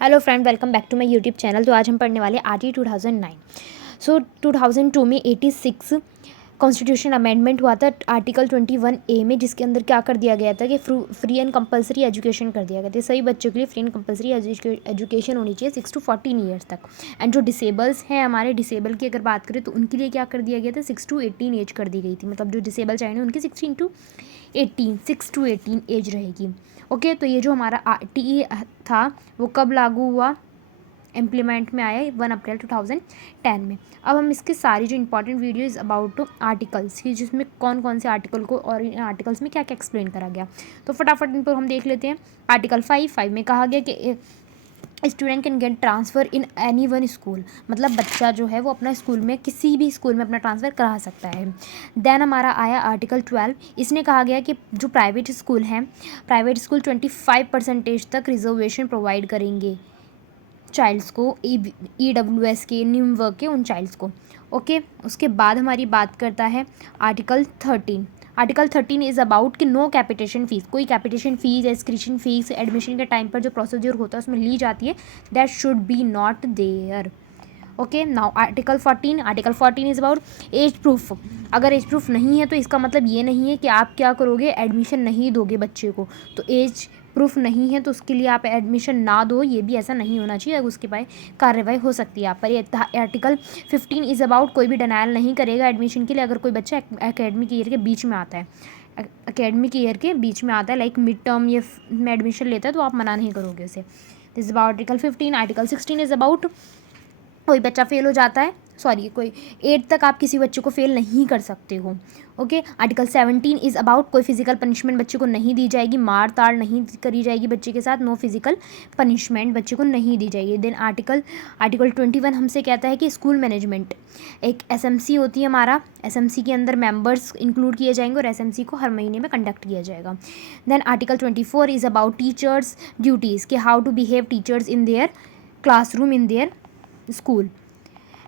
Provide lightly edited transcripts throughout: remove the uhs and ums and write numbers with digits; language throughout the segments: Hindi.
Hello friend, welcome back to my YouTube channel. तो आज हम पढ़ने वाले आरटी 2009। सो 2002 में 86 कॉन्स्टिट्यूशन अमेंडमेंट हुआ था आर्टिकल 21A में, जिसके अंदर क्या कर दिया गया था कि फ्री एंड कंपलसरी एजुकेशन कर दिया गया था। सभी बच्चों के लिए फ्री एंड कंपलसरी एजुकेशन होनी चाहिए 6 to 14 ईयर्स तक। एंड जो डिसेबल्स हैं, हमारे डिसेबल की अगर बात करें तो उनके लिए क्या कर दिया गया था, 6 to 18 एज कर दी गई थी। मतलब जो डिसेबल चाइल्ड है उनकी 6 to 18 एज रहेगी। ओके, तो ये जो हमारा RTE था वो कब लागू हुआ, इम्प्लीमेंट में आया 1 अप्रैल 2010 में। अब हम इसके सारी जो इंपॉर्टेंट वीडियोज़ अबाउट आर्टिकल्स की, जिसमें कौन कौन से आर्टिकल को और इन आर्टिकल्स में क्या क्या एक्सप्लेन करा गया, तो फटाफट इन पर हम देख लेते हैं। आर्टिकल 5 में कहा गया कि student can get transfer in any one school. मतलब बच्चा जो है वो अपना स्कूल में किसी भी स्कूल में अपना ट्रांसफ़र करा सकता है। देन हमारा आया आर्टिकल 12। इसने कहा गया कि जो प्राइवेट स्कूल हैं, प्राइवेट स्कूल 25% तक रिजर्वेशन प्रोवाइड करेंगे चाइल्ड्स को, EWS के, न्यू वर्क के उन चाइल्ड्स को। ओके, उसके बाद हमारी बात करता है आर्टिकल 13। आर्टिकल 13 इज़ अबाउट कि नो कैपिटेशन फ़ीस, कोई कैपिटेशन फ़ीस, एस्क्रिशन फ़ीस एडमिशन के टाइम पर जो प्रोसीजर होता है उसमें ली जाती है, that should be not there. Okay, now article 14 is about age proof. अगर एज प्रूफ नहीं है तो इसका मतलब ये नहीं है कि आप क्या करोगे, एडमिशन नहीं दोगे बच्चे को। तो एज प्रूफ नहीं है तो उसके लिए आप एडमिशन ना दो, ये भी ऐसा नहीं होना चाहिए। उसके बाद कार्रवाई हो सकती है आप पर। ये आर्टिकल 15 इज़ अबाउट कोई भी डिनायल नहीं करेगा एडमिशन के लिए अगर कोई बच्चा एकेडमिक ईयर के बीच में आता है, एकेडमिक ईयर के बीच में आता है, लाइक मिड टर्म ये में एडमिशन लेता है, तो आप मना नहीं करोगे उसे। This is about article 15। Article 16 is about कोई बच्चा फेल हो जाता है, सॉरी, कोई 8 तक आप किसी बच्चे को फेल नहीं कर सकते हो। ओके, आर्टिकल 17 इज़ अबाउट कोई फिजिकल पनिशमेंट बच्चे को नहीं दी जाएगी, मार ताड़ नहीं करी जाएगी बच्चे के साथ, नो फिजिकल पनिशमेंट बच्चे को नहीं दी जाएगी। देन आर्टिकल 21 हमसे कहता है कि स्कूल मैनेजमेंट, एक SMC होती है हमारा, SMC के अंदर मेंबर्स इंक्लूड किए जाएंगे और SMC को हर महीने में कंडक्ट किया जाएगा। Then article 24 is about teachers duties, कि how to behave teachers in their classroom, in their school.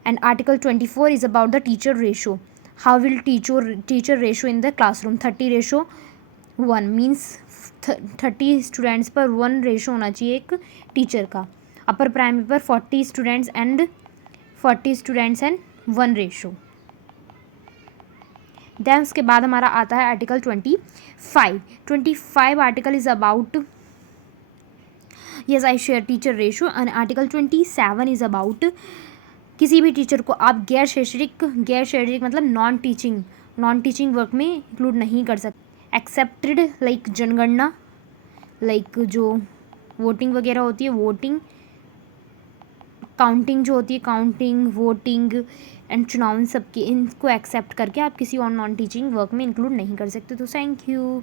And article 24 is about the teacher ratio. How will teacher ratio in the classroom? 30:1 means 30 students पर 1 रेशो होना चाहिए एक टीचर का। अपर प्राइमरी पर 40 स्टूडेंट्स एंड 1 रेशो। देन उसके बाद हमारा आता है article 25 article is about, yes I share teacher ratio। and article 27 is about किसी भी टीचर को आप गैर शैक्षणिक मतलब नॉन टीचिंग वर्क में इंक्लूड नहीं कर सकते, एक्सेप्टेड लाइक जनगणना, लाइक जो वोटिंग वगैरह होती है, वोटिंग काउंटिंग जो होती है, काउंटिंग वोटिंग एंड चुनाव, सबके इनको एक्सेप्ट करके आप किसी और नॉन टीचिंग वर्क में इंक्लूड नहीं कर सकते। तो थैंक यू।